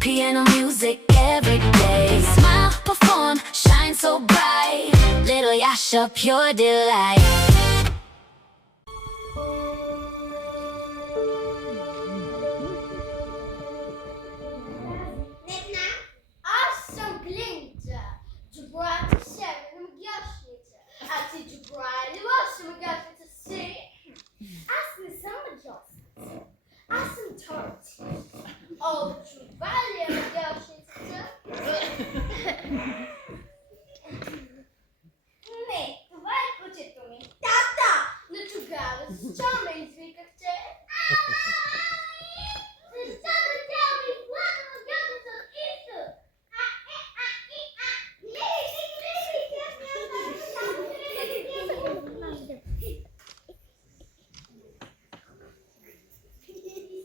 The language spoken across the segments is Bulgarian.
piano music every day. Smile, perform, shine so bright. Little Yasha, pure delight. Gelince, Gibraltar seven gaśnice, a ty Gibraltar osiem gaśnice sy. Asny same gaśnice, asny torty. O Gibraltar gaśnice. Не, това е кучето ми. Тата! Но тогава защо ме извикахте? Защото тя ми плакала гъбата от изток.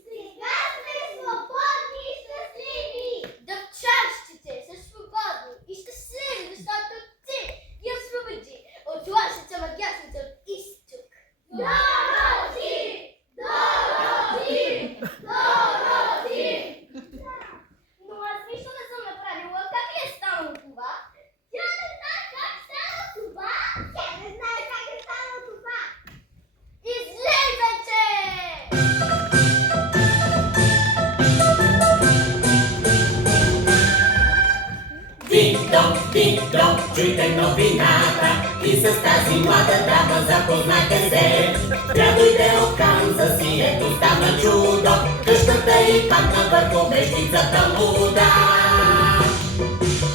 Сега сме свободни и щастливи! Дъвчащите са свободни и щастливи, защото ти ги освободи от лошата магиосница от изток. Дороти! Дороти! Дороти! Но аз нищо не съм направила. Как ли е станало това? Тя не знае как стана това! Тя не знае как е станало това! Излизайте! Динг-донг, чуйте новината и с тази млада дама запознайте се. Тя дойде от Канзас и ето стана чудо, къщата й падна върху вещицата луда.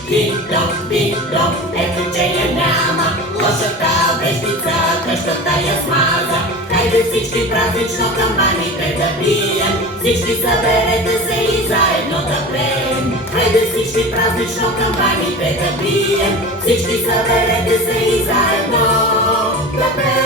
Динг-донг, ето че я няма, лошата вещица къщата я смаза. Хайде всички празнично камбаните да бием, всички съберете се и заедно да пеем. Хайде всички празнично камбаните да бием, всички съберете се и заедно да пеем.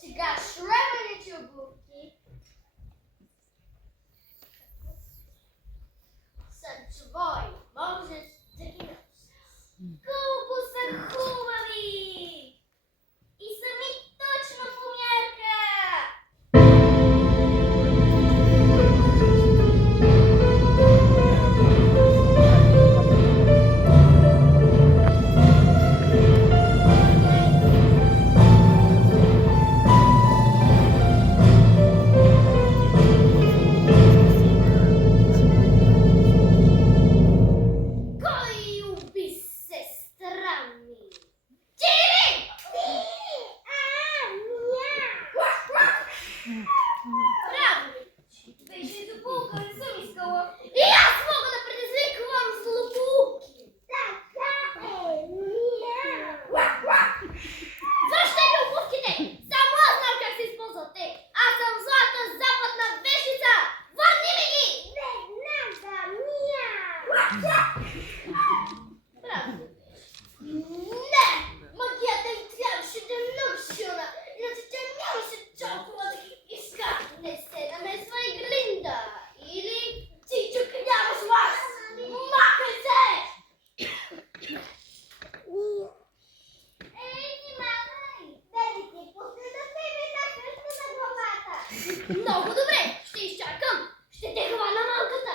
Сега шребаните обувки са твои. Можеш да ги носиш. Колко са хубави! И са ми точно по мярка! Кой уби сестра ми? Тири! Браво! Беше злополука, не съм искала. И аз мога да предизвиквам злополуки! Така е, връщай ми обувките! Само аз знам как се използват те! Аз съм злата западна вещица! Върни ми ги! Не, надо, Браво! Не! Магията й трябваше да е много силна, иначе тя нямаше толкова да ги иска. Не се намесва и Глинда. Или ти тук нямаш вас. Махай се! Ей, внимавай! Дали ти пусне да те ме накръща на главата. Много добре! Ще изчакам! Ще те хвана малката!